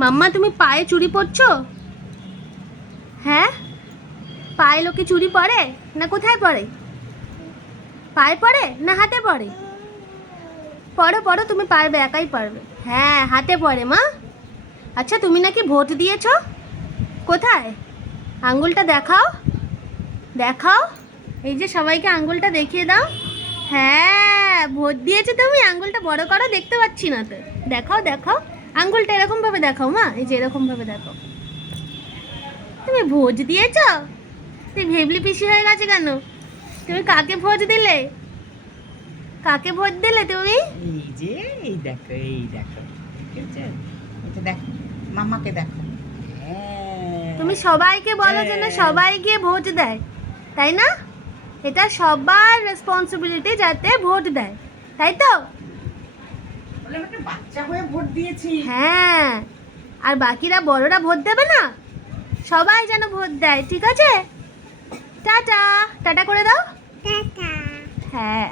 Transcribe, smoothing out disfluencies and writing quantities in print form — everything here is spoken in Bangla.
মাম্মা তুমি পায়ে চুড়ি পরছো? হ্যাঁ, পায়ে লোকে চুড়ি পরে না কোথায় পরে? পায়ে পরে না হাতে পরে? পরো পরো, তুমি পারবে, একাই পারবে। হ্যাঁ, হাতে পরে মা। আচ্ছা, তুমি নাকি ভোট দিয়েছো? কোথায়? আঙ্গুলটা দেখাও, দেখাও। এই যে সবাইকে আঙ্গুলটা দেখিয়ে দাও। হ্যাঁ, ভোট দিয়েছো তুমি। আঙ্গুলটা বড় করো, দেখতে পাচ্ছি না তো। দেখাও দেখাও, আঙ্গুলটা এরকম ভাবে দেখাও মা, এই যে এরকম ভাবে দেখাও। তুমি ভোট দিয়েছো? তুই ভেবলি পিসি হয়ে গেছে কেন? তুমি কাকে ভোট দিলে? কাকে ভোট দিলে তুমি? এই যে এই দেখো, এই দেখো, ঠিক আছে? এটা দেখো, মামাকে দেখো। হ্যাঁ। তুমি সবাইকে বলো যে না, সবাই গিয়ে ভোট দেয়, তাই না? এটা সবার রেসপন্সিবিলিটি যাতে ভোট দেয়, তাই তো? বলে আমি একটা বাচ্চা হয়ে ভোট দিয়েছি। হ্যাঁ, আর বাকিরা বড়রা ভোট দেবে না? সবাই যেন ভোট দেয়, ঠিক আছে? টাটা, টাটা করে দাও। টাটা। হ্যাঁ।